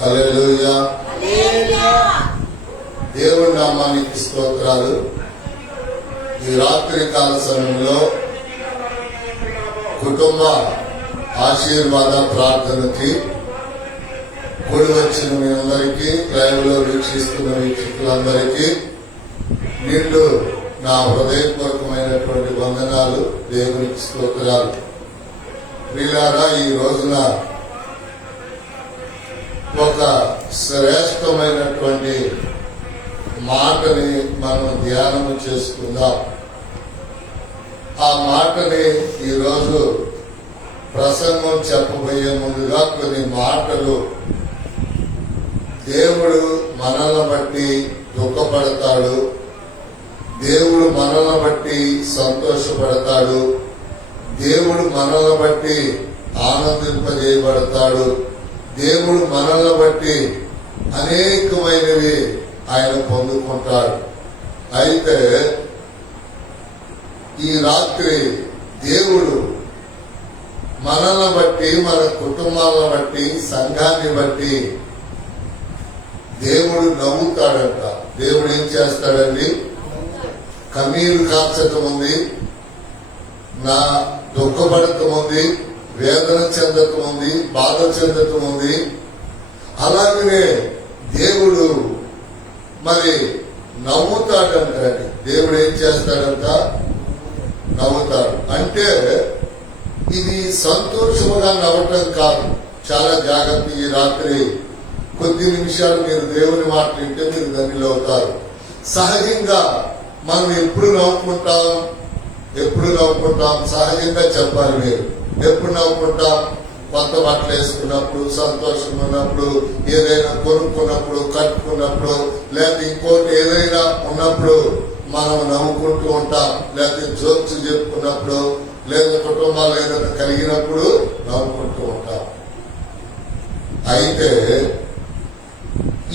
హల్లెలూయా. దేవుని నామానికి స్తోత్రాలు. ఈ రాత్రి కాల సమయంలో కుటుంబ ఆశీర్వాద ప్రార్థనకి కూడి వచ్చిన మీ అందరికీ, లైవ్ లో వీక్షిస్తున్న వీక్షకులందరికీ నిండు నా హృదయపూర్వకమైనటువంటి వందనాలు, దేవునికి స్తోత్రాలు. వీళ్ళారా ఈ రోజున ఒక శ్రేష్టమైనటువంటి మాటని మనం ధ్యానం చేసుకుందాం. ఆ మాటని ఈరోజు ప్రసంగం చెప్పబోయే ముందుగా కొన్ని మాటలు. దేవుడు మనల్ని బట్టి దుఃఖపడతాడు, దేవుడు మనల్ని బట్టి సంతోషపడతాడు, దేవుడు మనల్ని బట్టి ఆనందింపజేయబడతాడు, దేవుడు మనల్ని బట్టి అనేకమైనవి ఆయన పొందుకుంటాడు. అయితే ఈ రాత్రి దేవుడు మనల్ని బట్టి, మన కుటుంబాలను బట్టి, సంఘాన్ని బట్టి దేవుడు నవ్వుతాడంట. దేవుడు ఏం చేస్తాడండి? కన్నీరు కార్చటం ఉంది, నా దుఃఖపడటం ఉంది, వేదన చెందటం ఉంది, బాధ చెందటం ఉంది. అలాగనే దేవుడు మరి నవ్వుతాడంటండి. దేవుడు ఏం చేస్తాడంట? నవ్వుతాడు. అంటే ఇది సంతోషముగా నవ్వటం కాదు. చాలా జాగ్రత్త. ఈ రాత్రి కొద్ది నిమిషాలు మీరు దేవుని మాట వింటే మీరు ధన్యులు అవుతారు. సహజంగా మనం ఎప్పుడు నవ్వుకుంటాం? సహజంగా చెప్పాలి. మీరు ఎప్పుడు నవ్వుకుంటాం? కొత్త బట్టలు వేసుకున్నప్పుడు, సంతోషం ఉన్నప్పుడు, ఏదైనా కొనుక్కున్నప్పుడు, కట్టుకున్నప్పుడు, లేకపోతే ఇంకోటి ఏదైనా ఉన్నప్పుడు మనం నవ్వుకుంటూ ఉంటాం. లేకపోతే జోక్స్ చెప్పుకున్నప్పుడు, లేదా కుటుంబాలు ఏదైనా కలిగినప్పుడు నవ్వుకుంటూ ఉంటాం. అయితే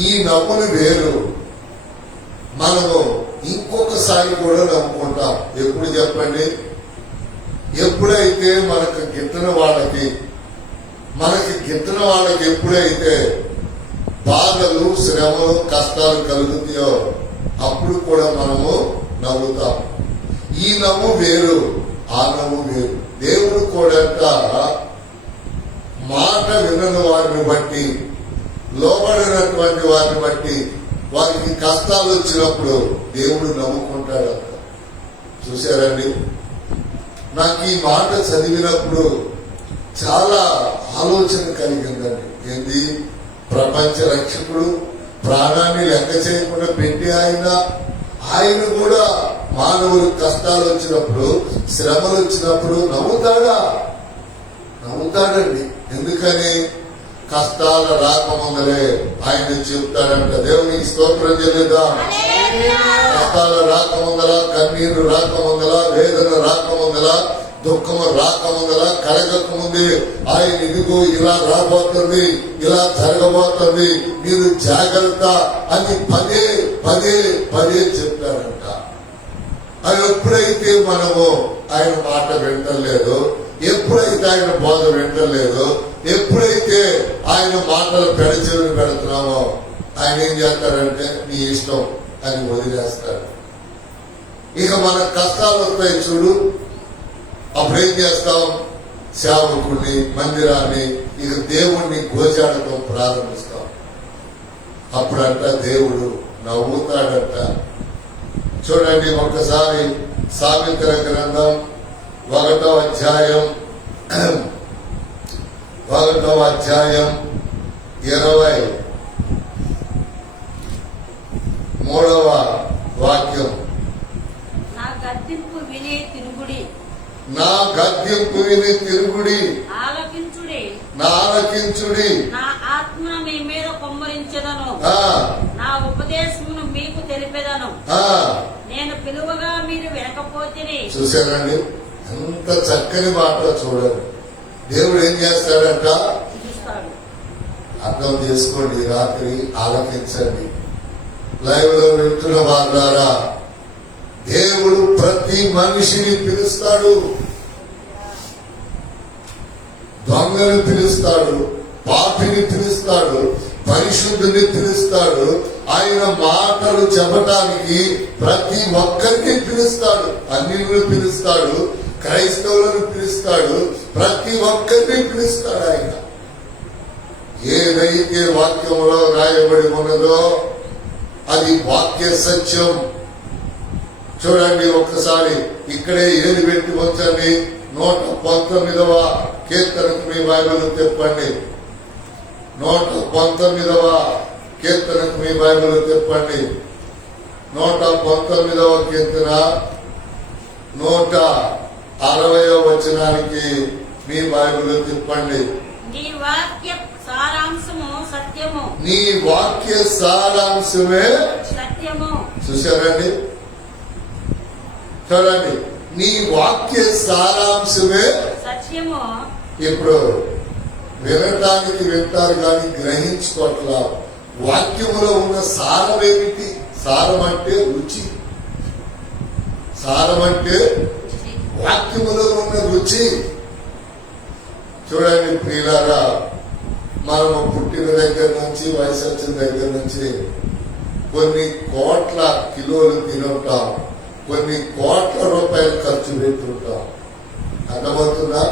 ఈ నవ్వుని వేరు. మనము ఇంకొకసారి కూడా నవ్వుకుంటాం. ఎప్పుడు చెప్పండి? ఎప్పుడైతే మనకి గిట్టని వాళ్ళకి ఎప్పుడైతే బాధలు, శ్రమలు, కష్టాలు కలుగుతాయో అప్పుడు కూడా మనము నవ్వుతాం. ఈ నవ్వు వేరు, ఆ నవ్వు వేరు. దేవుడు కూడా మాట వినని వారిని బట్టి, లోబడినటువంటి వారిని బట్టి, వారికి కష్టాలు వచ్చినప్పుడు దేవుడు నవ్వుకుంటాడంట. చూశారండి? నాకు ఈ మాట చదివినప్పుడు చాలా ఆలోచన కలిగిందండి. ఏంది? ప్రపంచ రక్షకుడు ప్రాణాన్ని లెక్క చేయకుండా పెట్టి ఆయన కూడా మానవులు కష్టాలు వచ్చినప్పుడు, శ్రమలు వచ్చినప్పుడు నవ్వుతాడండి. ఎందుకని? కష్టాలు రాకముందలే ఆయన చెప్తాడంట. దేవునికి స్తోత్రం చెల్లిద్దాం. కష్టాలు రాకముందల, కన్నీరు రాకముందల, వేదన రాకముందల, దుఃఖము రాకముందల, కలగక ముందే ఆయన ఇదిగో ఇలా రాబోతుంది, ఇలా జరగబోతుంది, మీరు జాగ్రత్త అని పదే చెప్తారంట. అది ఎప్పుడైతే మనము ఆయన మాట వింటలేదు, ఎప్పుడైతే ఆయన బోధ వింటలేదు, ఎప్పుడైతే ఆయన మాటలు పెడచెవిని పెడుతున్నామో ఆయన ఏం చేస్తాడంటే నీ ఇష్టం అని వదిలేస్తాడు. ఇక మన కష్టాలు వస్తాయి చూడు, అప్పుడేం చేస్తాం? సేవకుడిని, మందిరాన్ని, ఇక దేవుణ్ణి గోచాడటం ప్రారంభిస్తాం. అప్పుడంట దేవుడు నవ్వుతాడంట. చూడండి ఒక్కసారి సామెతల గ్రంథం 1వ అధ్యాయం 23వ వాక్యం. నా గద్దింపు విని తిరుగుడి, ఆలకించుడి. నా ఆత్మను మీ మీద కుమ్మరించెదను, నా ఉపదేశమును మీకు తెలిపెదను. నేను పిలువగా మీరు వినకపోతేనే. చూశారండి? ఎంత చక్కని మాట. చూడండి, దేవుడు ఏం చేస్తాడంట? అర్థం చేసుకోండి. రాత్రి ఆలకించండి. లైవ్ లో వింటున్న వాళ్ళారా, దేవుడు ప్రతి మనిషిని పిలుస్తాడు. దొంగని పిలుస్తాడు, పాపిని పిలుస్తాడు, పరిశుద్ధుని పిలుస్తాడు. ఆయన మాటలు చెప్పటానికి ప్రతి ఒక్కరిని పిలుస్తాడు. అన్యులను పిలుస్తాడు, క్రైస్తవులను పిలుస్తాడు, ప్రతి ఒక్కరిని పిలుస్తాడు. ఆయన ఏదైతే వాక్యంలో రాయబడి ఉన్నదో అది వాక్య సత్యం. చూడండి ఒక్కసారి ఇక్కడే ఏది పెట్టి వచ్చండి. 119వ కీర్తనకు మీ బైబిల్ తెప్పండి. 119వ కీర్తనకు మీ బైబిల్ తెప్పండి. 119వ కీర్తన 160వ వచనానికి మీ బైబిల్ తిప్పండి. నీ వాక్య సారాంశము సత్యము. నీ వాక్య సారాంశమే సత్యము. చూశారండి, చూడండి, నీ వాక్య సారాంశమే సత్యము. ఇప్పుడు వినటానికి వింటారు కానీ గ్రహించుకోవట్లా. వాక్యములో ఉన్న సారం ఏమిటి? సారం అంటే రుచి. సారం అంటే వాక్యములో ఉన్న రుచి. చూడండి ప్రియులారా, మనము పుట్టిన దగ్గర నుంచి వయసు వచ్చిన దగ్గర నుంచి కొన్ని కోట్ల కిలోలు తినుంటాం, కొన్ని కోట్ల రూపాయలు ఖర్చు పెట్టుంటాం. అర్థమవుతుందా?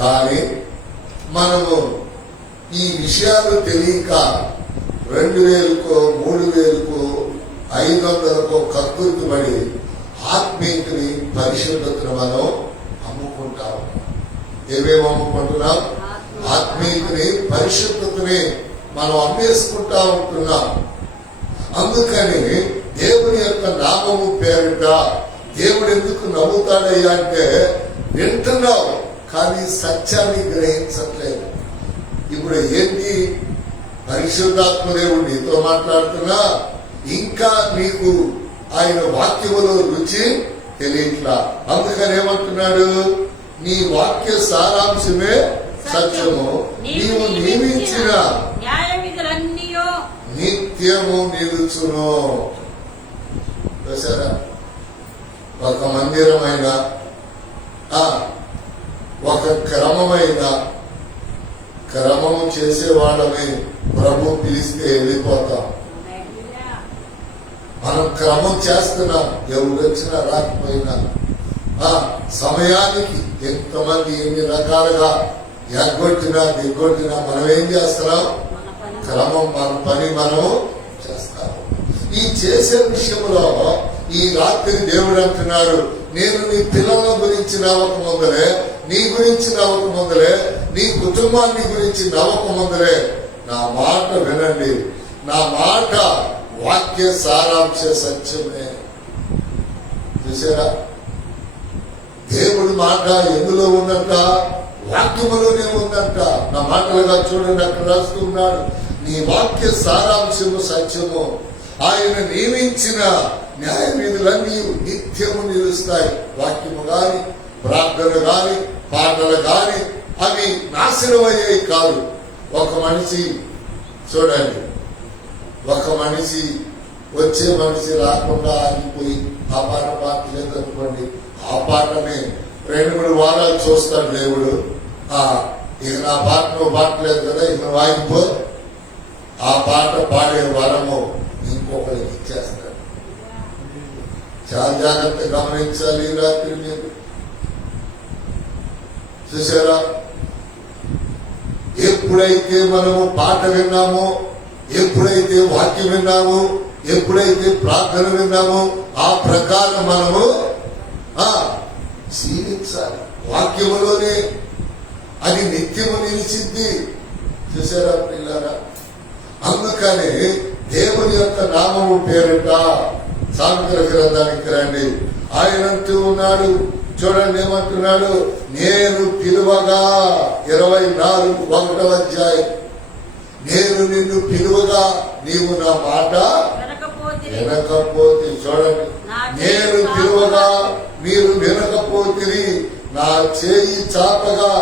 కానీ మనము ఈ విషయాలు తెలియక 2000కో 3000కో 500కో కక్కుర్తిపడి ఆత్మీయతని పరిశుద్ధతను మనం అమ్ముకుంటాం. ఏమేమి అమ్ముకుంటున్నాం? ఆత్మీయతని పరిశుద్ధతని మనం అమ్మేసుకుంటా ఉంటున్నాం. అందుకని దేవుని యొక్క నామము పేరిట దేవుడు ఎందుకు నమ్ముతాడయ్యా అంటే వింటున్నావు కానీ సత్యాన్ని గ్రహించట్లేదు. ఇప్పుడు ఏంటి? పరిశుద్ధాత్మ దేవుడు నీతో మాట్లాడుతున్నా ఇంకా నీకు ఆయన వాక్యములో రుచి తెలియట్లా. అందుకని ఏమంటున్నాడు? నీ వాక్య సారాంశమే సత్యము, నీవు నియమించిన న్యాయ విధులన్నీ నిత్యము నిలుచును. చూసారా? ఒక మందిరమైన ఒక క్రమము చేసేవాళ్ళని ప్రభు పిలిస్తే వెళ్ళిపోతాం. మనం క్రమం చేస్తున్నాం. ఎవరు వచ్చినా రాకపోయినా సమయానికి ఎంతమంది ఎన్ని రకాలుగా ఎగ్గొట్టినా దిగ్గొట్టినా మనం ఏం చేస్తున్నాం? క్రమం, మన పని మనం చేస్తాం. ఈ చేసే విషయంలో ఈ రాత్రి దేవుడు అంటున్నాడు, నేను నీ పిల్లల గురించి నవ్వక ముందలే, నీ గురించి నవ్వక ముందలే, నీ కుటుంబాన్ని గురించి నవ్వక ముందలే నా మాట వినండి. నా మాట వాక్య సారాంశ సత్యమే. చూసారా? దేవుడి మాట ఎందులో ఉందంట? వాక్యములోనే ఉందంట. నా మాటలుగా చూడండి, అక్కడ రాస్తున్నాడు, నీ వాక్య సారాంశము సత్యము, ఆయన నియమించిన న్యాయ విధులన్నీ నిత్యము నిలుస్తాయి. వాక్యము గాని, ప్రార్థన గాని, పాటలు గాని అవి నాశనం అయ్యేవి కాదు. ఒక మనిషి చూడండి, ఒక మనిషి వచ్చే మనిషి రాకుండా ఆగిపోయి ఆ పాట పాడలేదనుకోండి, ఆ పాటని 2-3 వారాలు చూస్తాడు దేవుడు. ఇక నా పాట నువ్వు పాడలేదు కదా, ఇక నువ్వు ఆగిపో, ఆ పాట పాడే వరము ఇంకొకరికి ఇచ్చేస్తాడు. చాలా జాగ్రత్త గమనించాలి. రాత్రి మీరు చూసారా? ఎప్పుడైతే మనము పాట విన్నామో, ఎప్పుడైతే వాక్యం విన్నామో, ఎప్పుడైతే ప్రార్థన విన్నామో ఆ ప్రకారం మనము జీవించాలి. వాక్యములోనే అది నిత్యము నిలిచింది. చూసారా పిల్లారా? అందుకని దేవుని యొక్క నామము పేరిట సామెతల గ్రంథానికి రండి. ఆయన అంటూ ఉన్నాడు, చూడండి ఏమంటున్నాడు, నేను పిలువగా 24వ అధ్యాయం, నేను నిన్ను పిలువగా నీవు నా మాట వినకపోతే, చూడండి, నేను పిలువగా మీరు వినకపోతే నా చేయి చాపగా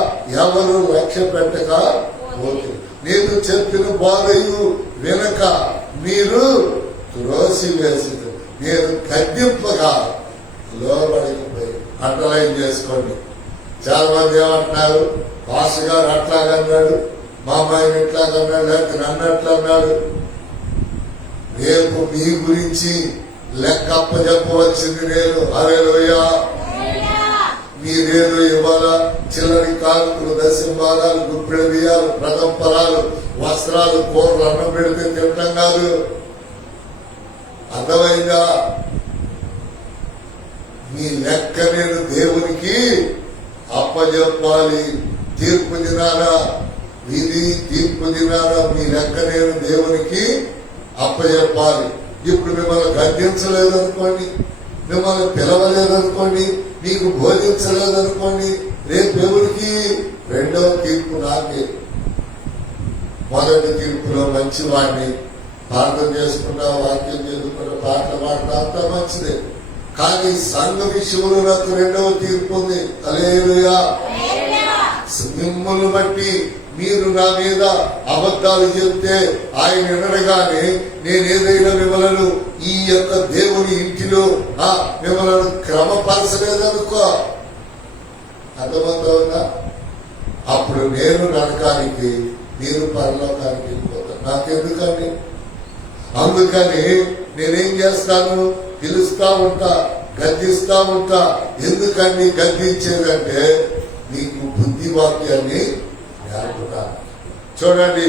ఎవరు లక్ష్య పెట్టకపోతే, నేను చెప్పిన బాధయు వినక మీరు త్రోసి వేసి నేను గద్దింపగా లోబడిపోయి. అండర్లైన్ చేసుకోండి. చాలా మంది ఏమంటున్నారు, పాస్ గారు అట్లాగన్నాడు, మా అమ్మాయిని ఎట్లాగన్నాడు, లేకపోతే నన్ను ఎట్లా అన్నాడు. రేపు మీ గురించి లెక్క అప్పచెప్పవలసింది నేను. హల్లెలూయా. మీరేదో ఇవాళ చిల్లరి కానుకలు, దశంభాగాలు, గుప్పెడు బియ్యాలు, ప్రథమ ఫలాలు, వస్త్రాలు, కూరలు, అన్నం పెడితే తినటం కాదు. అర్థమైందా? మీ లెక్క నేను దేవునికి అప్పచెప్పాలి. తీర్పు దినాన, విధి తీర్పు దినాన మీ లెక్క నేను దేవునికి అప్పచెప్పాలి. ఇప్పుడు మిమ్మల్ని గద్దించలేదనుకోండి, మిమ్మల్ని పిలవలేదనుకోండి, మీకు బోధించలేదనుకోండి, రేపు ఎవరికి? రెండవ తీర్పు నాకే. మొదటి తీర్పులో మంచివాడిని, ప్రార్థన చేసుకుంటా, వాక్యం చేసుకుంటా, పాటలు పాడతా, అంతా మంచిదే. కానీ సంఘ విషయంలో నాకు రెండవ తీర్పు ఉంది. హల్లెలూయా. మిమ్మల్ని బట్టి మీరు నా మీద అబద్ధాలు చెప్తే ఆయన వినడగానే నేనేదైనా మిమ్మల్ని ఈ యొక్క దేవుని ఇంటిలో మిమ్మల్ని క్రమపరచలేదనుకో, అర్థమవుతుందా? అప్పుడు నేను నరకానికి, మీరు పరలోకానికి వెళ్ళిపోతాను. నాకెందుకని? అందుకని నేనేం చేస్తాను? పిలుస్తా ఉంటా, గద్దిస్తా ఉంటా. ఎందుకని గద్దించేదంటే మీకు బుద్ధి వాక్యాన్ని నేర్పుతాను. చూడండి,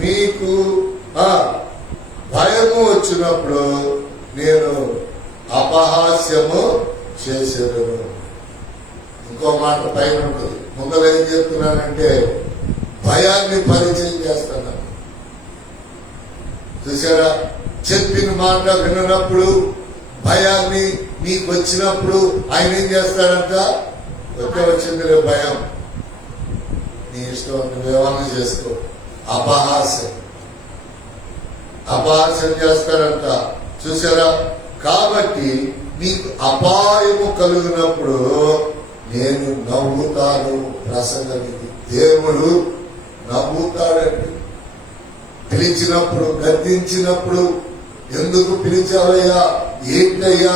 మీకు భయము వచ్చినప్పుడు నేను అపహాస్యము చేసేది. ఇంకో మాట పైన ఉంటుంది. ముందర ఏం చెప్తున్నానంటే భయాన్ని పరిచయం చేస్తున్నాను. చూసారా? చెప్పిన మాట విన్నప్పుడు, భయాన్ని మీకు వచ్చినప్పుడు ఆయన ఏం చేస్తాడంట? వచ్చిందిలే భయం, నీ ఇష్టం, నువ్వేమన్నా చేసుకో. అపహాస్యం చేస్తాడంట. చూసారా? కాబట్టి మీకు అపాయము కలిగినప్పుడు నేను నవ్వుతాను. ప్రసంగనికి దేవుడు నవ్వుతాడండి. పిలిచినప్పుడు, గద్దించినప్పుడు, ఎందుకు పిలిచావయ్యా, ఏంటయ్యా,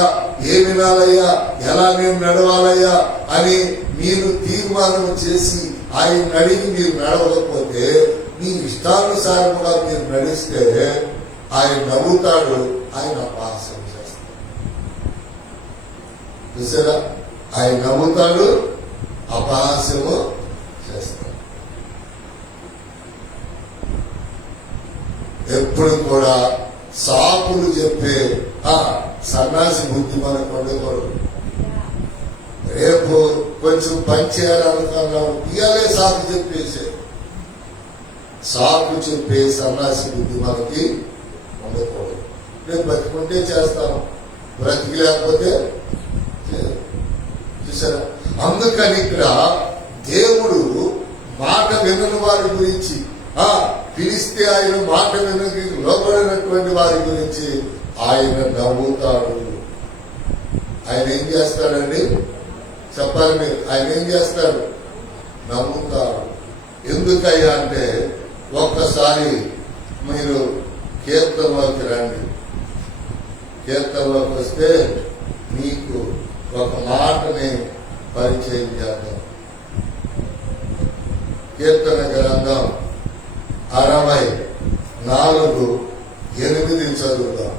ఏ వినాలయ్యా, ఎలా నేను నడవాలయ్యా అని మీరు తీర్మానం చేసి ఆయన అడిగి మీరు నడవకపోతే, మీ ఇష్టానుసారముగా మీరు నడిస్తే ఆయన నవ్వుతాడు, ఆయన అపహాస్యం చేస్తాడు. చూసారా? ఆయన నవ్వుతాడు, అపహాస్యము చేస్తాడు. ఎప్పుడు కూడా సాకులు చెప్పే సన్నాసి బుద్ధి మనకు ఉండకూడదు. రేపు కొంచెం పనిచేయాలనుకున్నాము, ఇయాలే సాకు చెప్పేసే. సాకు చెప్పే సన్నాసి బుద్ధి మనకి ఉండకూడదు. రేపు బతికుంటే చేస్తాము, బ్రతికి లేకపోతే చూసారా? అందుకని ఇక్కడ దేవుడు మాట వినని వారి గురించి, పిలిస్తే ఆయన మాట వినకి లోపడినటువంటి వారి గురించి ఆయన నవ్వుతాడు. ఆయన ఏం చేస్తాడండి? చెప్పాలి మీరు. ఆయన ఏం చేస్తాడు? నవ్వుతాడు. ఎందుకయ్యా అంటే, ఒక్కసారి మీరు కీర్తనలోకి రండి. కీర్తనలోకి వస్తే మీకు ఒక మాటని పరిచయం చేద్దాం. కీర్తన గ్రంథం 64:8 చదువుదాం.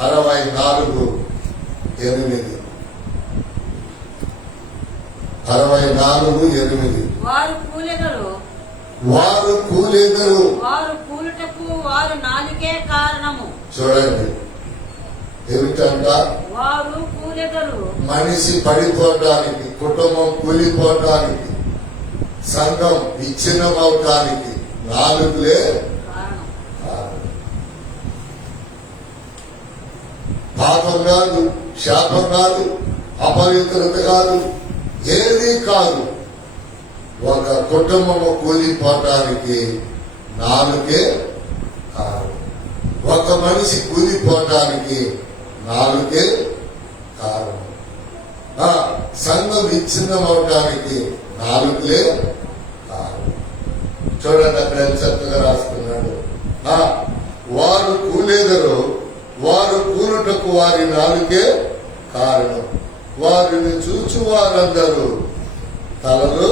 64:8. 64:8. వారు కూలెదరు, వారు కూలుటకు వారు నాలుకే కారణము. చూడండి, ఏమిటంట? వారు కూలెదరు. మనిషి పడిపోవటానికి, కుటుంబం కూలిపోవటానికి, సంఘం విచ్ఛిన్నమవటానికి నాలుగులే కారణం. పాపం కాదు, శాపం కాదు, అపవిత్రత కాదు, ఏది కాదు. ఒక కుటుంబము కూలిపోవటానికి నాలుగే కారణం. ఒక మనిషి కూలిపోవటానికి నాలుగే కారణం. సంఘం విచ్ఛిన్నమవటానికి నాలుగులే కారణం. చూడండి, అక్కడ చక్కగా రాస్తున్నాడు. వారు కూలేదరు, వారు కూలుటకు వారి నాలుగే కారణం. వారిని చూచు వారందరూ తలలు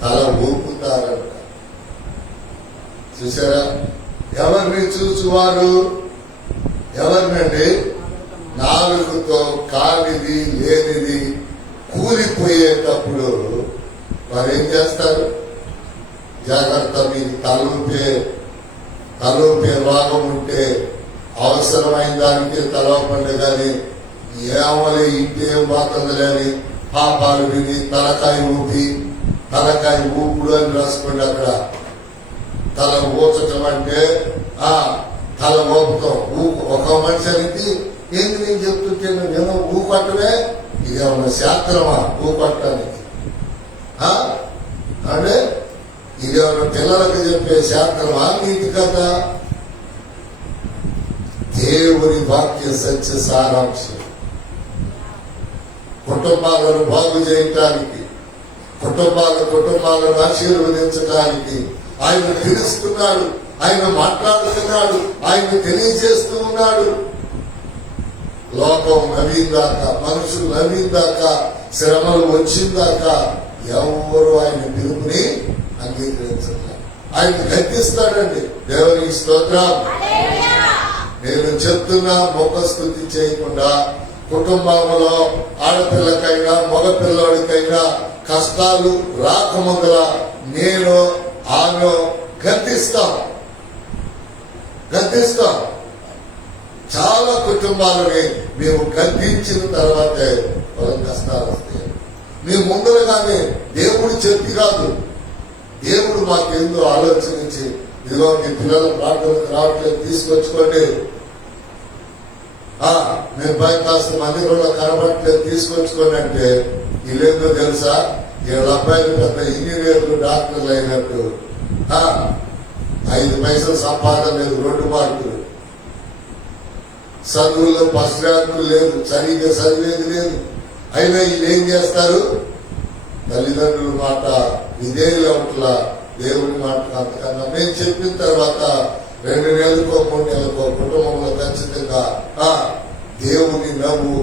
తల ఊపుతారంట. చూసారా? ఎవరిని చూచువారు? ఎవరినండి? నాలుగుతో కానిది లేనిది కూలిపోయేటప్పుడు వారు ఏం చేస్తారు? జాగ్రత్త, మీకు తలూపే రోగం ఉంటే అవసరమైన దానికి తలవపండి, కానీ ఏమలే ఇంకేం పోతుందిలే అని పాపాలు విని తలకాయ ఊపుడు అని రాసుకోండి. అక్కడ తల ఊచటం అంటే తల ఊపుతాం. ఒక మనిషికి ఏంది నేను చెప్తుంటే నేను ఊకొట్టమే, ఇదేమన్నా శాస్త్రమా ఊకొట్టడానికి? అంటే ఇదేమన్నా పిల్లలకు చెప్పే శాస్త్రమా, నీతి కథ? దేవుని వాక్య సత్య సారాంశం కుటుంబాలను బాగు చేయటానికి, కుటుంబాలను ఆశీర్వదించడానికి ఆయన పిలుస్తున్నాడు, ఆయన మాట్లాడుతున్నాడు, ఆయన తెలియజేస్తూ ఉన్నాడు. లోకం నవీందాకా, మనుషులు నవీందాకా, శ్రమలు వచ్చిందాకా ఎవరు ఆయన పిలుపుని అంగీకరించాలి. ఆయన గద్దిస్తాడండి. దేవునికి స్తోత్రం. నేను చెప్తున్నా, ముఖస్తుతి చేయకుండా కుటుంబంలో ఆడపిల్లకైనా మగపిల్లడికైనా కష్టాలు రాకముందర నేను ఆమె గద్దిస్తాం. చాలా కుటుంబాలని మేము గద్దించిన తర్వాతే వాళ్ళకి కష్టాలు వస్తాయి. మేము ముందరగానే దేవుడు చెప్పి కాదు, దేవుడు మాకేందో ఆలోచించి, ఇదిగో మీ పిల్లల ప్రార్థనకు రావట్లేదు, తీసుకొచ్చుకోండి, మేము పై కాస్త మందిరంలో కనబడట్లేదు, తీసుకొచ్చుకోండి అంటే వీళ్ళేందో తెలుసా? వీళ్ళ అబ్బాయిలు పెద్ద ఇంజనీర్లు, డాక్టర్లు అయినట్టు 5 పైసలు సంపాదన లేదు, 2 మార్కులు, చదువుల్లో ఫస్ట్ ర్యాంకులు లేదు, సరిగ్గా చదివేది లేదు. అయినా వీళ్ళు ఏం చేస్తారు? తల్లిదండ్రుల మాట విధేయులు అవట్లా, దేవుని మాట అంతకన్నా. మేము చెప్పిన తర్వాత 2 నెలలకో 3 నెలలకో కుటుంబంలో ఖచ్చితంగా దేవుని నవ్వు,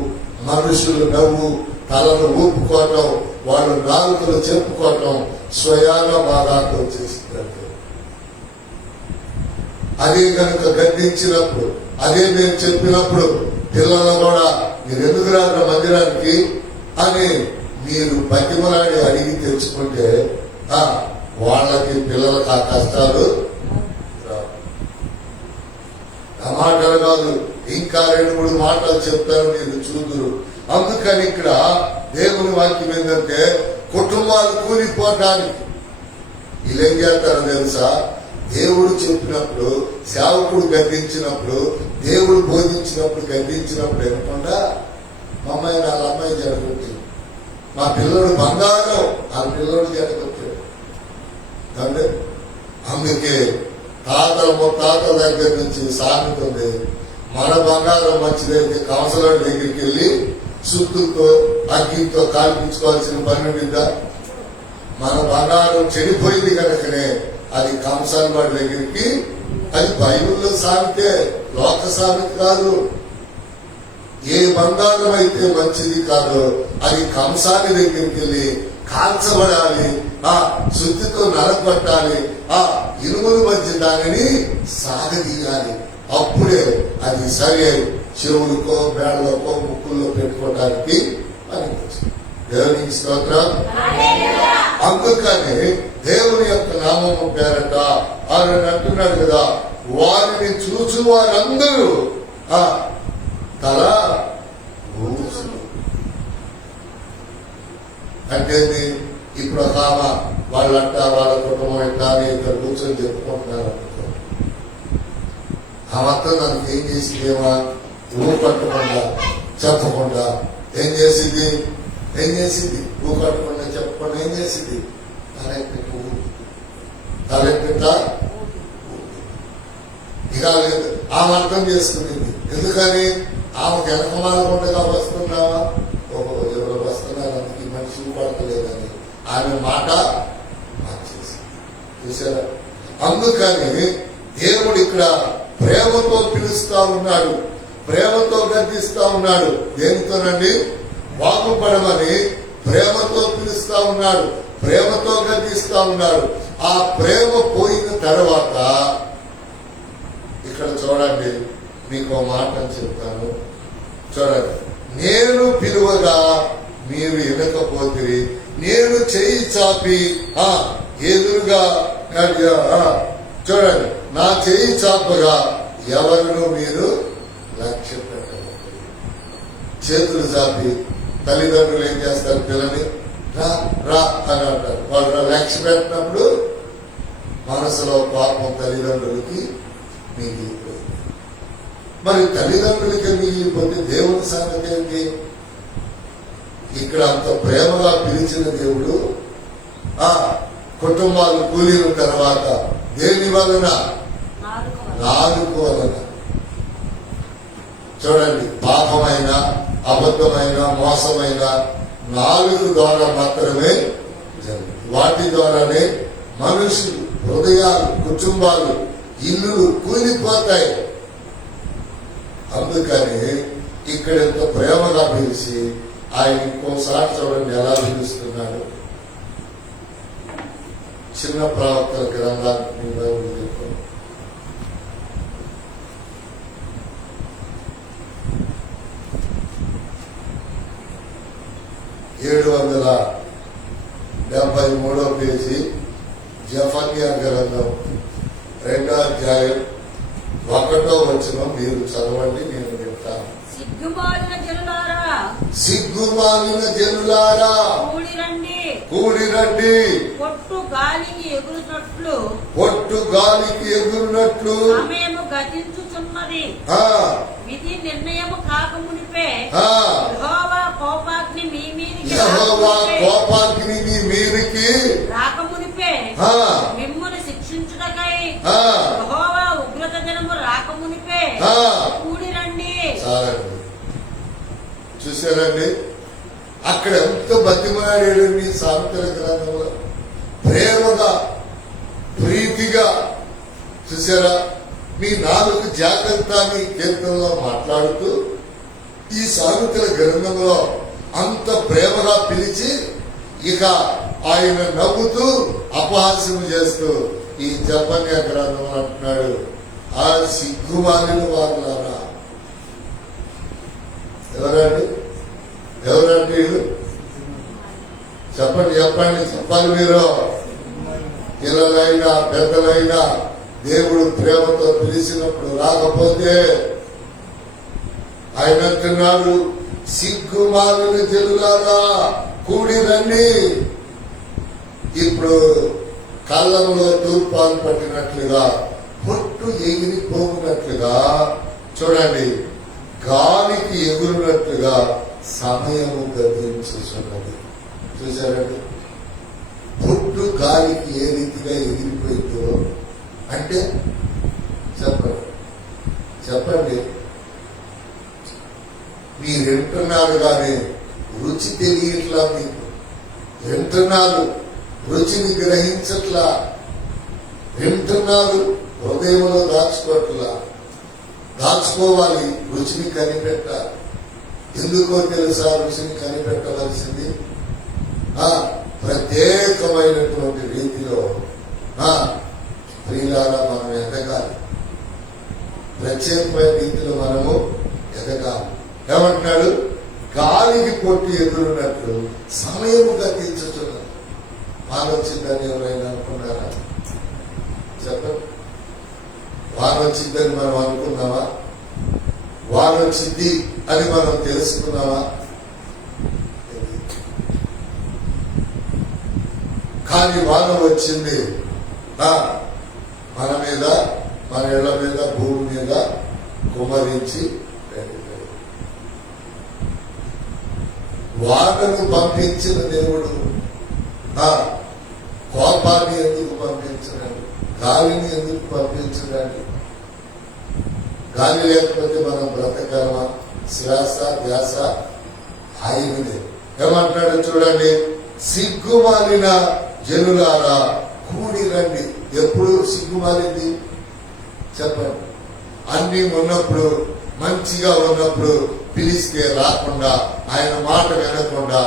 మనుషులు నవ్వు, తలను ఊపుకోవటం, వాళ్ళు నాలుకలు చెప్పుకోవటం స్వయాన బాగా వచ్చేసిందంటే, అదే కనుక గద్దించినప్పుడు, అదే మేము చెప్పినప్పుడు పిల్లలు కూడా మీరు ఎందుకు రాక మందిరానికి అని మీరు బతిమలాడి అడిగి తెచ్చుకుంటే వాళ్ళకి పిల్లలకు ఆ కష్టాలు మాటలు కాదు, ఇంకా 2-3 మాటలు చెప్తారు, మీరు చూదురు. అందుకని ఇక్కడ దేవుని వాక్యం ఏంటంటే కుటుంబాలు కూలిపోవటానికి వీళ్ళు ఏం చేస్తారో తెలుసా? దేవుడు చెప్పినప్పుడు, సేవకుడు గద్దించినప్పుడు, దేవుడు బోధించినప్పుడు, గద్దించినప్పుడు ఏమకుండా మా అమ్మాయి వాళ్ళ అమ్మాయి జడగొట్టింది, మా పిల్లడు బంగారం ఆ పిల్లడు జడగొట్టాడు. అంటే అందుకే తాతల దగ్గర నుంచి సామెత ఉంది, మన బంగారం మంచిదైతే కౌన్సిలర్ దగ్గరికి వెళ్ళి సుత్తుతో అగ్గితో కాల్పించుకోవాల్సిన పని ఉండిందా? మన బంగారం చెడిపోయింది కనుకనే అది కంసాల వాడి దగ్గరికి, అది బైబిల్లో సామెతే, లోక సామెత కాదు. ఏ బంగారం అయితే మంచిది కాదో అది కంసాలి దగ్గరికి వెళ్ళి కాల్చబడాలి, శుద్ధితో నరకొట్టాలి, ఇనుముల మధ్య దానిని సాగదీయాలి. అప్పుడే అది సరే చెవులకో బేడలకో ముక్కుల్లో పెట్టుకోవడానికి పనికొచ్చింది. దేవునికి స్తోత్రం. అందుకని దేవుని యొక్క నామము పేరట ఆయన అంటున్నాడు కదా, వారిని చూచు వారందరూ తల ఊసులు. అంటే ఇప్పుడు ఒక వాళ్ళంట వాళ్ళ కుటుంబం ఎట్టా అని ఇక్కడ కూర్చొని చెప్పుకుంటున్నారు అనుకో, ఆ మొత్తం దానికి ఏం చేసిందేమా ఊపట్టకుండా చెప్పకుండా ఏం చేసింది ఊపట్టకుండా చెప్పకుండా ఏం చేసింది? తలెట్ట ఇక లేదు, ఆమె అర్థం చేసుకునేది. ఎందుకని? ఆమెకు వెనకమాలకుండా వస్తున్నావా, ఎవరు వస్తున్నారు అందుకు మనిషి పడతలేదని ఆమె మాట మార్చేసి చూసారా? అందుకని దేవుడు ఇక్కడ ప్రేమతో పిలుస్తా ఉన్నాడు, ప్రేమతో గద్దిస్తా ఉన్నాడు. దేనితోనండి? బాగుపడమని ప్రేమతో పిలుస్తా ఉన్నాడు, ప్రేమతో గద్దిస్తా ఉన్నాడు. ఆ ప్రేమ పోయిన తర్వాత ఇక్కడ చూడండి, మీకు మాట చెప్తాను చూడండి. నేను పిలువగా మీరు వినకపోతే, నేను చేయి చాపి ఎదురుగా చూడండి, నా చేయి చాపగా ఎవరినూ మీరు లక్ష్య పెట్టకపోతే. చేతులు చాపి తల్లిదండ్రులు ఏం చేస్తారు? పిల్లని రా రా అని అంటారు. వాళ్ళు లక్ష్య పెట్టినప్పుడు మనసులో పాపం తల్లిదండ్రులకి మిగిలిపోయింది. మరి తల్లిదండ్రులకి మిగిలిపోతే దేవుని సంగతి ఏంటి? ఇక్కడ అంత ప్రేమగా పిలిచిన దేవుడు కుటుంబాలు కూలిన తర్వాత దేని వలన? నాలుగు వలన. చూడండి, పాపమైన, అబద్ధమైన, మోసమైన నాలుగు ద్వారా మాత్రమే జరిగింది. వాటి ద్వారానే మనుషులు, హృదయాలు, కుటుంబాలు, ఇల్లులు కూలిపోతాయి. అందుకని ఇక్కడ ఎంత ప్రేమగా పిలిచి ఆయన ఇంకోసారి చూడండి ఎలా పిలుస్తున్నాడు. చిన్న ప్రవక్తల గ్రంథాన్ని బైబిల్ చెప్పండి. .773 పేజీ జెఫన్యా గ్రంథం 2వ అధ్యాయం 1వ వచనం మీరు చదవండి, నేను చెప్తాను. సిగ్గుమాలిన జనులారా కూడి రండి, పొట్టు గాలికి ఎగురునట్లు సమయము గతించుచున్నది. విధి నిర్ణయము కాకమునిపే యెహోవా కోపాగ్ని మీ మీదికి రాకమునిపే మిమ్మును శిక్షించుటకై యెహోవా ఉగ్రత దినము రాకమునిపే కూడి రండి. చూసారండి, అక్కడ ఎంత బతిమాడాడండి సామెతల గ్రంథంలో. ప్రేమగా, ప్రీతిగా. చూసారా, మీ నాలుగు జాగ్రత్త అని కీర్తనలో మాట్లాడుతూ ఈ సామెతల గ్రంథంలో అంత ప్రేమగా పిలిచి ఇక ఆయన నవ్వుతూ అపహాస్యం చేస్తూ ఈ జపన్య గ్రంథం అంటున్నాడు, ఆ సిగ్గుమాలిన వారులారా. ఎవరండి వీళ్ళు? చెప్పండి చెప్పాలి మీరు. పిల్లలైనా పెద్దలైనా దేవుడు ప్రేమతో పిలిచినప్పుడు రాకపోతే ఆయన అంటున్నాడు, సిగ్గుమాలిన జనులారా కూడి రండి. ఇప్పుడు కళ్ళంలో తూర్పాలు పట్టినట్లుగా, పొట్టు ఎగిరిపోయినట్లుగా, చూడండి గాలికి ఎగురునట్లుగా సమయము గతించుచున్నది. చూసారండి, పొట్టు గాలికి ఏ రీతిగా ఎగిరిపోయిందో అంటే చెప్పండి. మీరు వింటున్నారు కానీ రుచి తెలియట్లా, మీకు వింటున్నారు, రుచిని గ్రహించట్లా, వింటున్నారు, హృదయంలో దాచుకోవాలి, రుచిని కనిపెట్టాలి. ఎందుకో తెలుసా రుచిని కనిపెట్టవలసింది? ప్రత్యేకమైనటువంటి రీతిలో ప్రియులారా మనం ఎదగాలి. ప్రత్యేకమైన రీతిలో మనము ఎదగాలి. ఏమంటున్నాడు? గాలికి పొట్టు ఎదురున్నట్లు సమయము గతించుతున్నది. వానొచ్చిందని ఎవరైనా అనుకున్నారా? చెప్పండి. వానొచ్చిందని మనం అనుకున్నావా? వానొచ్చింది అని మనం తెలుసుకున్నావా? కానీ వాన వచ్చింది మన మీద, మన ఇళ్ల మీద, భూమి మీద కుమరించి వానను పంపించిన దేవుడు కోపాన్ని ఎందుకు పంపించడండి? గాలిని ఎందుకు పంపించడండి? గాలి లేకపోతే మనం బ్రతకమా? శ్వాస ధ్యాస ఆయనదే. ఏమంటాడు చూడండి, సిగ్గుమాలిన జనులారా కూడి రండి. ఎప్పుడు సిగ్గుమాలింది చెప్పండి? అన్ని ఉన్నప్పుడు, మంచిగా ఉన్నప్పుడు పిలిస్తే రాకుండా, ఆయన మాట వినకుండా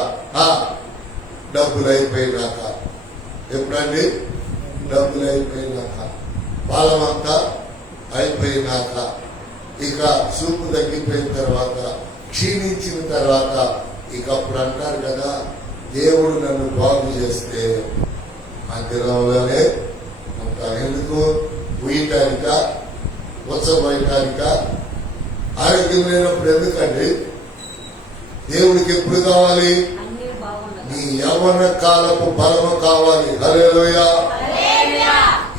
డబ్బులు అయిపోయినాక. ఎప్పుడండి? డబ్బులు అయిపోయినాక, బలమంతా అయిపోయినాక, ఇక చూపు తగ్గిపోయిన తర్వాత, క్షీణించిన తర్వాత, ఇక అప్పుడు అంటారు కదా, దేవుడు నన్ను బాగు చేస్తే మందిరంలోనే ఉంటాను. ఎందుకు? ఉయ్యటానిక, ఉత్సవటానిక? ఆరోగ్యం లేనప్పుడు ఎందుకండి? దేవుడికి ఎప్పుడు కావాలి? అన్ని బాగుండదు. నీ యవ్వన కాలపు బలము కావాలి. హల్లెలూయా.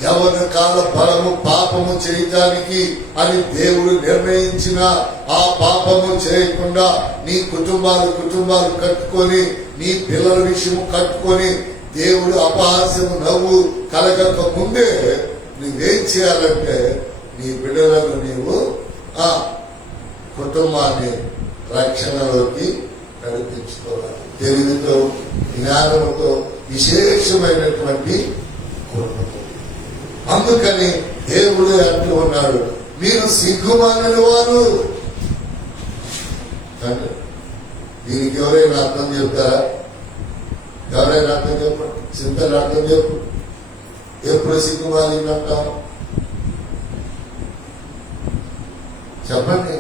యవ్వన కాల బలము పాపము చేయటానికి అని దేవుడు నిర్ణయించిన ఆ పాపము చేయకుండా నీ కుటుంబాలు కట్టుకొని, నీ పిల్లల విషయం కట్టుకొని, దేవుడు అపహాస్యము నవ్వు కలగక ముందే నువ్వేం చేయాలంటే నీ బిడ్డలను నీవు ఆ కుటుంబాన్ని రక్షణలోకి నడిపించుకోవాలి. తెలివితో, జ్ఞానంతో, విశేషమైనటువంటి కుటుంబం. అందుకని దేవుడు అంటూ ఉన్నాడు, మీరు సిగ్గుమాలిన వారు. అంటే దీనికి ఎవరైనా అర్థం చెప్తారా? ఎవరైనా అర్థం చెప్పండి. సింతలు అర్థం చెప్పు. ఎప్పుడు సిగ్గుమాలినంటాం చెప్పండి.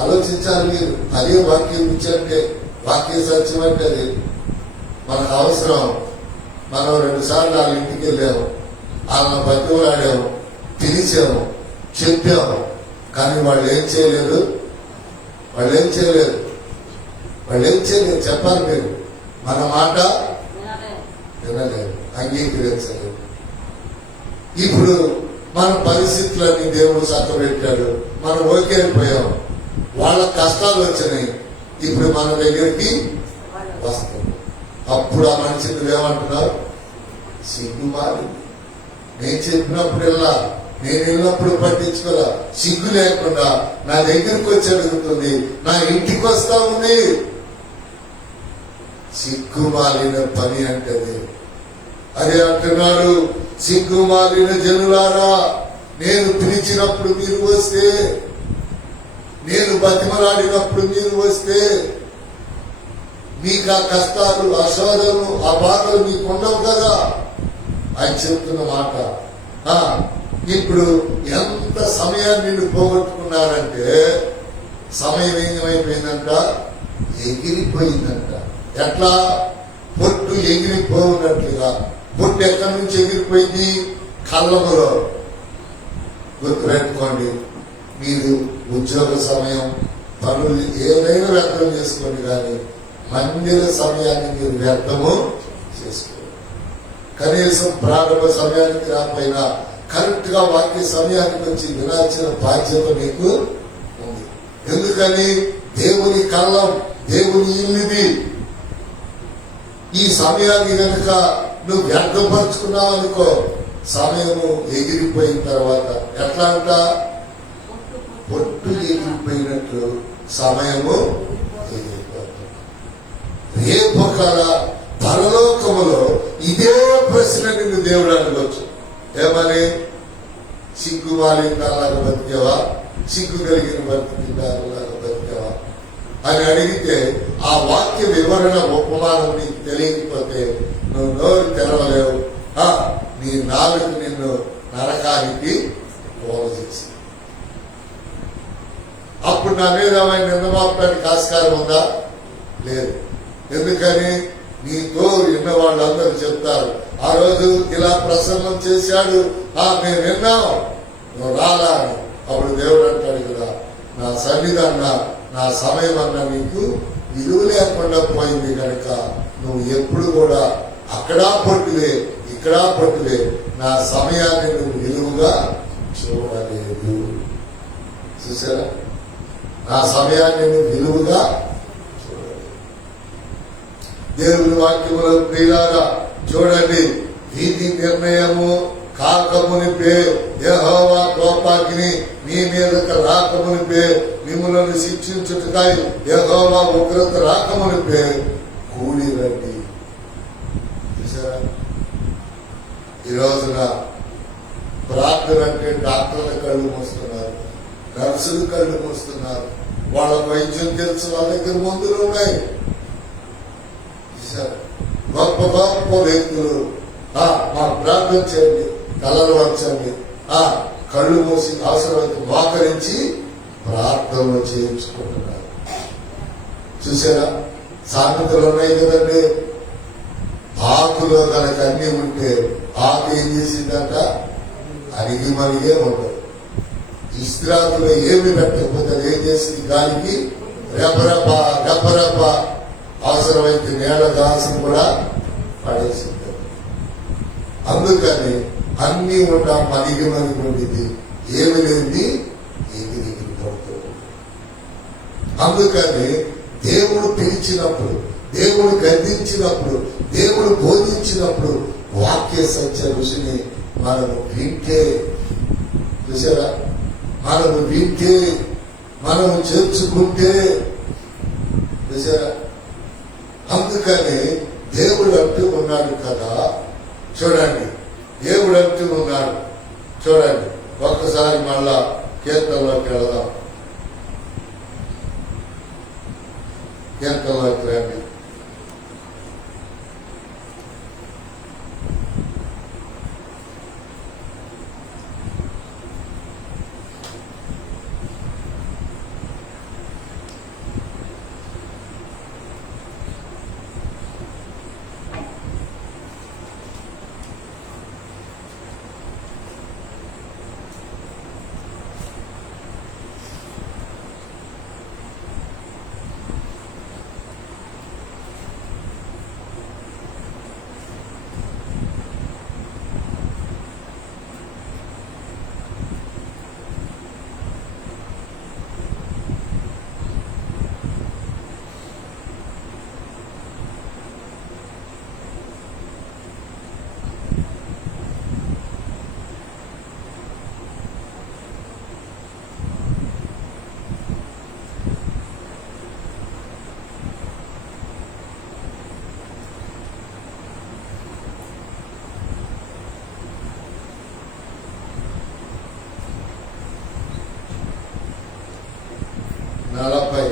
ఆలోచించాలి మీరు. అదే వాక్యం ఇచ్చంటే, వాక్య సత్యం అంటే అది మనకు అవసరం. మనం 2 సార్లు వాళ్ళ ఇంటికి వెళ్ళాము, వాళ్ళని బతిలాడాము, పిలిచాము, చెప్పాము. కానీ వాళ్ళు ఏం చేయలేదు. చెప్పాలి మీరు. మన మాట వినలేదు, అంగీకరించలేదు. ఇప్పుడు మన పరిస్థితులన్నీ దేవుడు చక్కబెట్టాడు, మనం ఓకే అయిపోయాం. వాళ్ళ కష్టాలు వచ్చినాయి, ఇప్పుడు మన దగ్గరికి వస్తాం. అప్పుడు ఆ మనిషి నువ్వేమంటున్నావు? సిగ్గుమాలి. నేను చెప్పినప్పుడల్లా, నేను వెళ్ళినప్పుడు పట్టించుకోరా. సిగ్గు లేకుండా నా దగ్గరికి వచ్చి అడుగుతుంది, నా ఇంటికి వస్తా ఉంది. సిగ్గుమాలిన పని అంటది. అదే అంటున్నాడు, సిగ్గుమాలిన జనులారా, నేను పిలిచినప్పుడు మీరు వస్తే, నేను బతిమలాడినప్పుడు మీరు వస్తే, మీకు ఆ కష్టాలు, ఆ శోధనలు, ఆ బాధలు మీకు ఉండవు కదా అని చెప్తున్న మాట. ఇప్పుడు ఎంత సమయాన్ని నిన్ను పోగొట్టుకున్నారంటే, సమయం ఏమైపోయిందంట? ఎగిరిపోయిందంట. ఎట్లా? పొట్టు ఎగిరిపోయినట్లుగా. పొట్టు ఎక్కడి నుంచి ఎగిరిపోయింది? కళ్ళములో. గుర్తుపెట్టుకోండి, మీరు ఉద్యోగ సమయం, పనులు ఏదైనా వ్యర్థం చేసుకోండి, కానీ మందిర సమయాన్ని మీరు వ్యర్థము చేసుకోండి. కనీసం ప్రారంభ సమయానికి రాకపోయినా కరెక్ట్ గా వాక్య సమయానికి వచ్చి వినాల్సిన బాధ్యత మీకు ఉంది. ఎందుకని? దేవుని కళ్ళం, దేవుని ఇల్లుది. ఈ సమయాన్ని కనుక నువ్వు వ్యర్థపరుచుకున్నావు అనుకో, సమయము ఎగిరిపోయిన తర్వాత ఎట్లా అంట? పొట్టు ఎగిరిపోయినట్లు సమయము ఎగిరిపోతుంది. రేపు ఒకవేళ పరలోకములో ఇదే ప్రశ్న నిన్ను దేవుడు అడగవచ్చు. ఏమని? సిగ్గుమాలిన దానిలాగా బతికేవా? సిగ్గు కలిగిన దానిలాగా బతికేవా అని అడిగితే, ఆ వాక్య వివరణ ఉపమానం నీకు తెలియకపోతే నువ్వు నోరు తెరవలేవు. నీ నాలుగు నిన్ను నరకానికి పోవచేసి, అప్పుడు నా మీద నిందమాపడానికి ఆస్కారం ఉందా? లేదు. ఎందుకని? నీతో విన్న వాళ్ళందరూ చెప్తారు, ఆ రోజు ఇలా ప్రసన్నం చేశాడు, మేము విన్నాం, నువ్వు రాలా అని. అప్పుడు దేవుడు అంటాడు కదా, నా సన్నిధి నా సమయం అన్న నీకు విలువ లేకుండా పోయింది కనుక నువ్వు ఎప్పుడు కూడా అక్కడా పట్టులే, ఇక్కడా పట్టులే, నా సమయాన్ని నువ్వు విలువగా చూడలేదు. చూసారా? నా సమయాన్ని నువ్వు విలువగా చూడలేదు. దేవుని వాక్యములో ప్రియులారా చూడండి, వీధి నిర్ణయము కాకమునిపే యెహోవా కోపాగ్ని మీ మీదకు రాకమునిపే, మిమ్ములను శిక్షించుటకై యెహోవా ఉగ్రత రాకమునిపే కూడి రండి. చూసారా? ఈ రోజున ప్రార్థన అంటే డాక్టర్ల కళ్ళు మూస్తున్నారు, నర్సులు కళ్ళు మూస్తున్నారు. వాళ్ళ వైద్యం తెలుసు, వాళ్ళ దగ్గర మందులు ఉన్నాయి. గొప్ప గొప్ప వ్యక్తులు మాకు ప్రార్థన చేయండి, కలలు వంచండి, కళ్ళు మూసి అవసరమైతే మోకరించి ప్రార్థనలు చేయించుకుంటున్నారు. చూసారా, సామెతలు ఉన్నాయి కదండి. ఆకులో కనుక అన్ని ఉంటే ఆకు ఏం చేసిందంట, అరిగి మరిగే ఉండదు. ఇస్త్రాకులో ఏమి పెట్టకపోతే అది ఏం చేసింది, గాలికి రెపరెప రెపరెప అవసరమైతే నేల దాల్సిన కూడా పడేసింది. అందుకని అన్ని ఉండ మరిగి మరిగి ఉండేది, ఏమి లేనిది ఎగిరి పడుతుంది. అందుకని దేవుడు పిలిచినప్పుడు, దేవుడు గద్దించినప్పుడు, దేవుడు బోధించినప్పుడు వాక్య సత్య ఋషిని మనము వింటే, చూసారా, మనము వింటే, మనము చేర్చుకుంటే, చూసారా. అందుకని దేవుడు అంటూ ఉన్నాడు కదా, చూడండి, దేవుడు అంటూ ఉన్నాడు చూడండి. ఒక్కసారి మళ్ళా కీర్తనలోకి వెళదాం. కీర్తనలోకి రండి. నలభై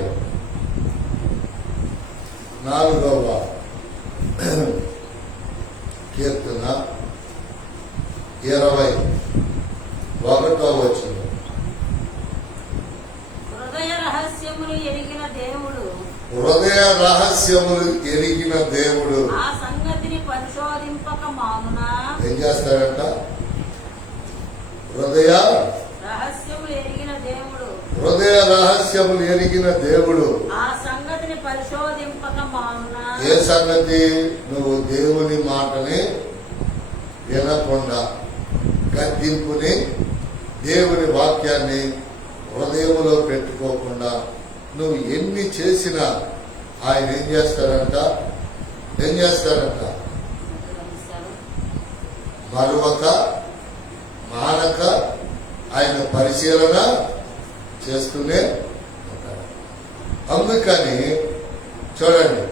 4వ కీర్తన 21వ వచనం. హృదయ రహస్యములు ఎరిగిన దేవుడు, హృదయ రహస్యములు ఎరిగిన దేవుడు ఆ సంగతిని పరిశోధింపక మానునా. ఏం చేస్తాడంట? హృదయ రహస్యములు ఎరిగిన దేవుడు, హృదయ రహస్యములు ఎరిగిన దేవుడు ఆ సంగతిని పరిశోధింపక మానునా. ఏ సంగతి? నువ్వు దేవుని మాటని వినకుండా, గద్దింపుని, దేవుని వాక్యాన్ని హృదయంలో పెట్టుకోకుండా నువ్వు ఎన్ని చేసినా ఆయన ఏం చేస్తారంట? మరొక మానక ఆయన పరిశీలన చేస్తూనే ఉంటాడు. అందుకని చూడండి,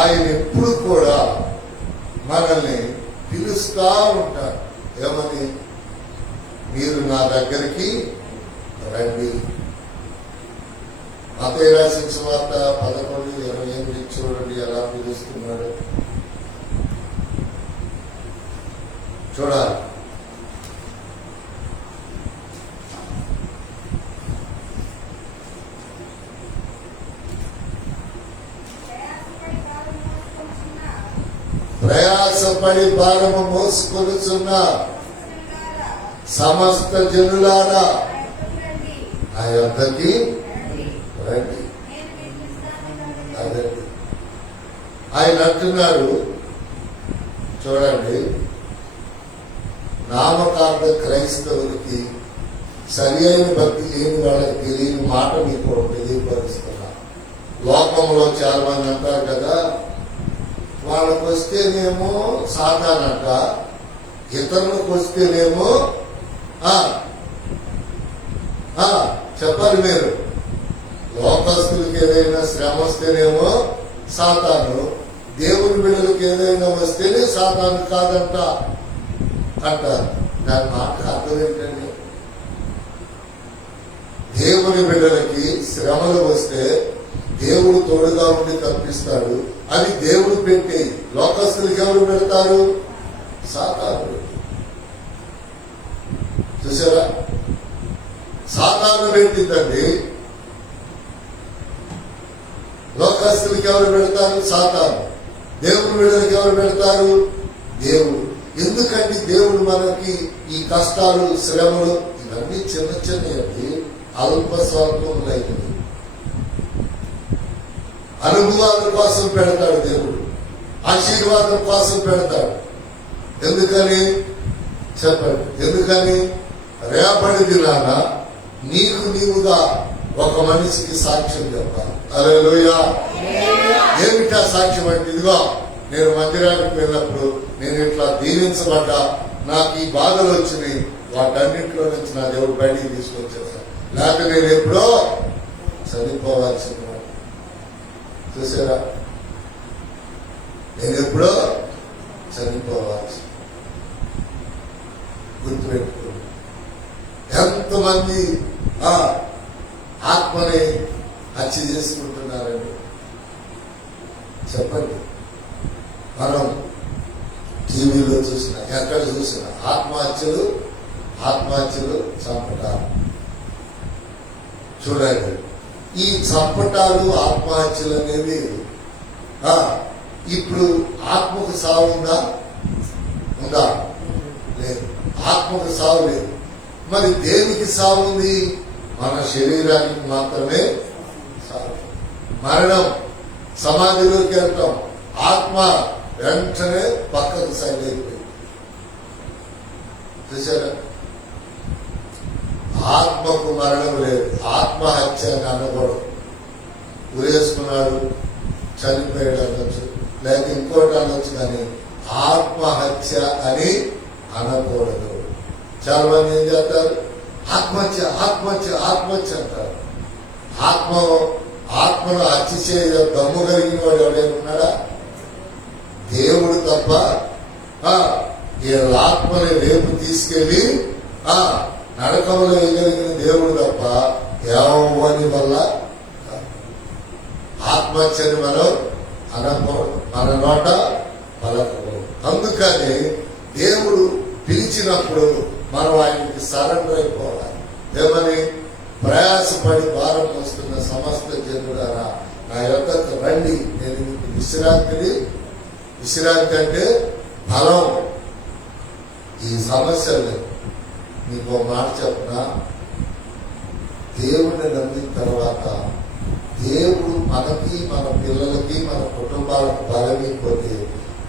ఆయన ఎప్పుడు కూడా మనల్ని పిలుస్తా ఉంటాడు. ఏమని? మీరు నా దగ్గరికి రండి. మత్తయి రాసిన సువార్త 11:28 చూడండి ఎలా పిలుస్తున్నాడు. చూడాలి. ప్రయాసపడి భారము మోసుకొనుచున్న సమస్త జనులారా ఆ యొద్దకి రండి. అదండి ఆయన అంటున్నాడు. చూడండి, నామకార్థ క్రైస్తవులకి సరి అయిన భక్తి లేని వాళ్ళకి తెలియని మాట మీకు తెలియపరుస్తున్నా. లోకంలో చాలా మంది అంటారు కదా, వాళ్ళకు వస్తేనేమో సాతానంట, ఇతరులకు వస్తేనేమో చెప్పాలి మీరు, లోకస్తులకి ఏదైనా శ్రమ వస్తేనేమో సాతాను, దేవుని బిడ్డలకు ఏదైనా వస్తేనే సాతాను కాదంట అంటారు. దాని మాట అర్థం ఏంటండి? దేవుని బిడ్డలకి శ్రమలు వస్తే దేవుడు తోడుగా ఉండి తప్పిస్తాడు. అది దేవుడు పెట్టి లోకస్తులకి ఎవరు పెడతారు? సాతాను పెట్టి. చూసారా, సాతాను పెట్టిందండి. లోకస్తులకి ఎవరు పెడతారు? సాతాను. దేవుడు బిడ్డలకి ఎవరు పెడతారు? దేవుడు. ఎందుకంటే దేవుడు మనకి ఈ కష్టాలు, శ్రమలు ఇవన్నీ చిన్న చిన్నవి, అల్ప స్వల్పములైనవి, అనుభవాల కోసం పెడతాడు దేవుడు, ఆశీర్వాదం కోసం పెడతాడు. ఎందుకని చెప్పండి? ఎందుకని రేపటి దినాన నీకు నీవుగా ఒక మనిషికి సాక్ష్యం చెప్పాలి. హల్లెలూయా. ఏమిటా సాక్ష్యం అంటే, ఇదిగో నేను మందిరానికి వెళ్ళినప్పుడు నేను ఇట్లా దీవించబడ్డా, నాకు ఈ బాధలు వచ్చినాయి, వాటన్నింటిలో నుంచి నా దేవుడు బయటికి తీసుకొచ్చేసాను, లేకపోతే నేను ఎప్పుడో చనిపోవాల్సింది. చూసారా, నేను ఎప్పుడో చనిపోవాల్సి. గుర్తుపెట్టుకోండి. ఎంతమంది ఆత్మని హత్య చేసుకుంటున్నారండి చెప్పండి. మనం టీవీలో చూసినా, ఎక్కడ చూసినా ఆత్మహత్యలు, చంపటాలు. చూడండి, ఈ చంపటాలు, ఆత్మహత్యలు అనేవి ఇప్పుడు ఆత్మకు సావు ఉందా? లేదు. ఆత్మకు సావు లేదు. మరి దేనికి సావు ఉంది? మన శరీరానికి మాత్రమే సావు. మరణం, సమాధిలోకి వెళ్తాం, ఆత్మ వెంటనే పక్కకు సైడ్ అయిపోయింది. చూసారా, ఆత్మకు మరణం లేదు. ఆత్మహత్య అని అనకూడదు. ఉరేసుకున్నాడు, చనిపోయాడు అనొచ్చు, లేక ఇంకోటి అనొచ్చు, కానీ ఆత్మహత్య అని అనకూడదు. చాలా మంది ఏం చేస్తారు? ఆత్మహత్య అంటారు. ఆత్మను హత్య చేయ దమ్ము కలిగిన వాడు ఎవరైనా ఉన్నాడా? దేవుడు తప్ప. వీళ్ళ ఆత్మని రేపు తీసుకెళ్లి నరకంలో వేయగలిగిన దేవుడు తప్ప ఎవరి వల్ల ఆత్మహత్యని మనం అనకూడదు, మన నోట పలకూడదు. అందుకని దేవుడు పిలిచినప్పుడు మనం ఆయనకి సరెండర్ అయిపోవాలి. ఏమని? ప్రయాసపడి భారం వస్తున్న సమస్త జనులారా నా యొద్దకు రండి, నేను మీకు విశ్రాంతి అంటే బలం. ఈ సమస్యలు మీకు ఒక మాట చెప్పనా, దేవుడిని నమ్మిన తర్వాత దేవుడు మనకి, మన పిల్లలకి, మన కుటుంబాలకు బలమైపోతే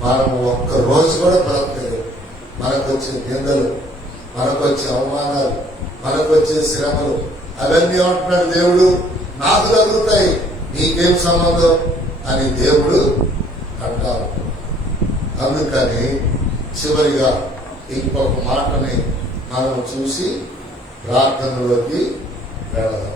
మనం ఒక్క రోజు కూడా బ్రతకలేదు. మనకు వచ్చే నిందలు, మనకు వచ్చే అవమానాలు, మనకు వచ్చే శ్రమలు అవన్నీ ఏమంటున్నాడు దేవుడు? నాకు తగ్గుతాయి, నీకేం సంబంధం అని దేవుడు అంటారు. అందుకని చివరిగా ఇంకొక మాటని మనం చూసి ప్రార్థనలోకి వెళదాం.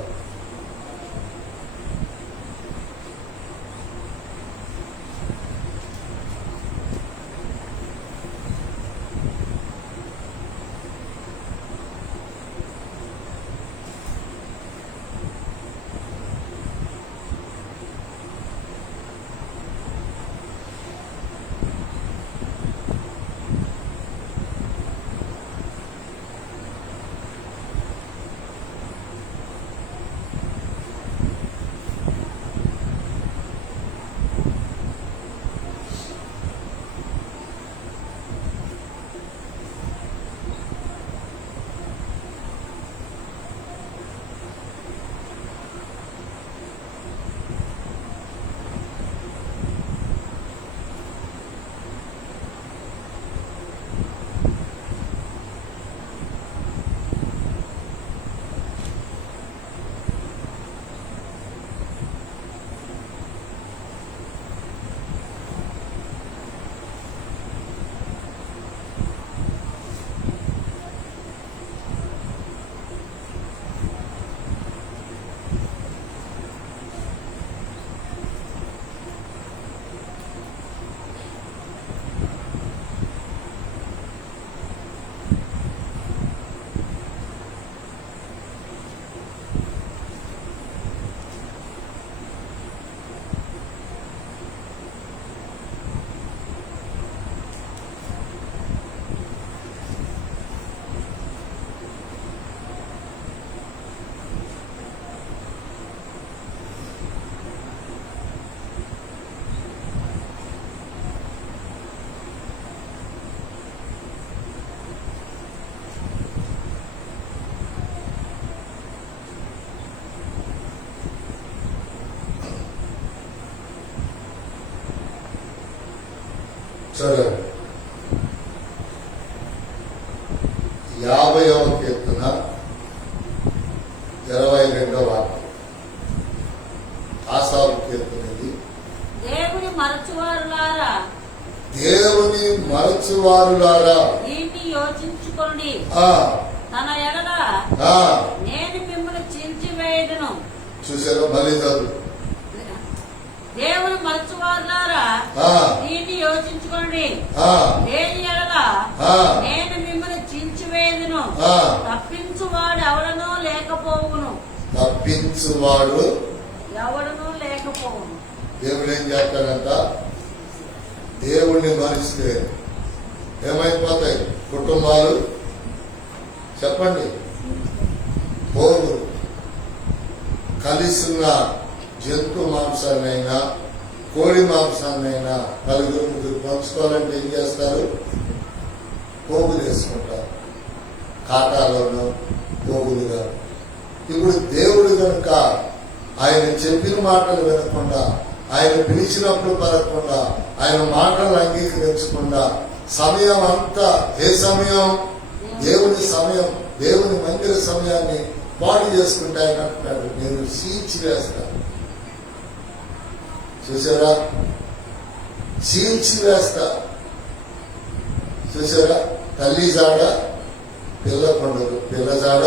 చూడండి 50వ కీర్తన 22వ వాక్యం. ఆసాపు కీర్తన ఇది. దేవుని మరచువారులారా దేవుని మరచువారులారా దీన్ని యోచించుకోండి. ఆ, తన ఎడల ఆ, నేను మిమ్మల్ని చించివేయదును. చూసారా? మళ్ళీ చదువు. దేవుని మరచువారులారా ఆ, దీన్ని యోచించుకోండి. ఆ, దేని ఎడల ఆ, నేను మిమ్మల్ని చించివేయదును. ఆ. తప్పించువాడు ఎవడనూ లేకపోవును. తప్పించువాడు ఎవడనూ లేకపోవును. దేవుడు ఏం చేస్తాడంట? దేవుణ్ణి మరిస్తే ఏమైపోతాయి కుటుంబాలు? చెప్పండి. పోగు. కలిసిన జంతు మాంసాన్నైనా కోడి మాంసాన్నైనా నలుగురు పంచుకోవాలంటే ఏం చేస్తారు? పోగులు వేసుకుంటారు. కాటాలోనూ పోగులుగా. ఇప్పుడు దేవుడు కనుక ఆయన చెప్పిన మాటలు వినకుండా, ఆయన పిలిచినప్పుడు పలకకుండా, ఆయన మాటలు అంగీకరించకుండా సమయం అంతా ఏ సమయం? దేవుని సమయం, దేవుని మందిర సమయాన్ని పాడు చేసుకుంటే ఆయన అంటున్నాడు, నేను చీల్చివేస్తాను. చూసారా? చీల్చివేస్తా. చూసారా? తల్లి జాడ పిల్ల కొండలు, పిల్ల జాడ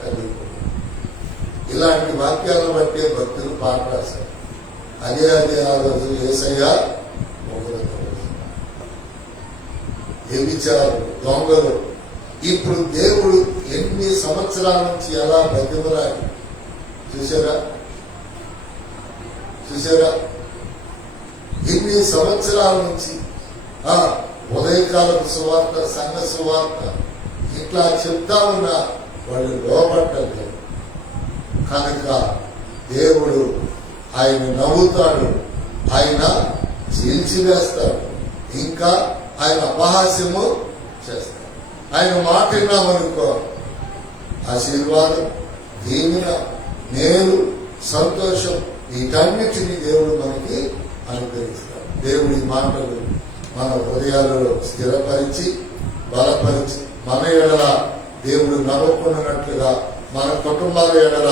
తల్లి కొండలు. ఇలాంటి వాక్యాలను బట్టి భక్తులు పాట రాశారు. అదే ఆ రోజు యేసయ్య వ్యభిచారు, దొంగలు. ఇప్పుడు దేవుడు ఎన్ని సంవత్సరాల నుంచి ఎలా బతిమలాడి. చూసారా? చూసారా? ఎన్ని సంవత్సరాల నుంచి ఉదయకాలపు సువార్త, సంఘ సువార్త ఇట్లా చెప్తా ఉన్నా వాళ్ళు లోపడ్డలేదు. కనుక దేవుడు ఆయన నవ్వుతాడు, ఆయన చీల్చివేస్తాడు, ఇంకా ఆయన అపహాస్యము చేస్తాడు. ఆయన మాట విన్నామనుకో ఆశీర్వాదం, దీవెన, మేలు, సంతోషం వీటన్నిటిని దేవుడు మనకి అనుగ్రహిస్తాడు. దేవుడి మాటలు మన హృదయాలలో స్థిరపరిచి బలపరిచి మన ఎడల దేవుడు నవ్వుకున్నట్లుగా, మన కుటుంబాల ఎడల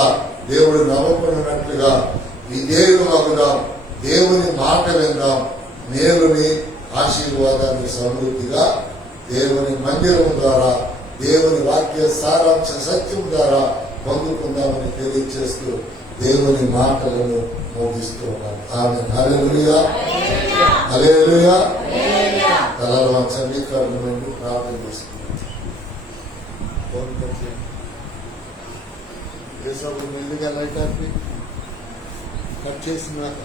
దేవుడు నవ్వుకున్నట్లుగా విధేయులమగుదాం. దేవుని మాట విందాం. మేలుని, ఆశీర్వాదాన్ని సమృద్ధిగా దేవుని మందిరం ద్వారా, దేవుని వాక్య సారాంశ సత్యం ద్వారా పొందుకుందామని తెలియజేస్తూ దేవుని మాటలను మోగిస్తూ ఉన్నాను. ఆమె హల్లెలూయా, హల్లెలూయా. తలలు వంచండి, కళ్ళు నుండి ప్రార్థన చేసుకున్నాం. ఏ సభ ముందుగా లైట్ కట్ చేసినాక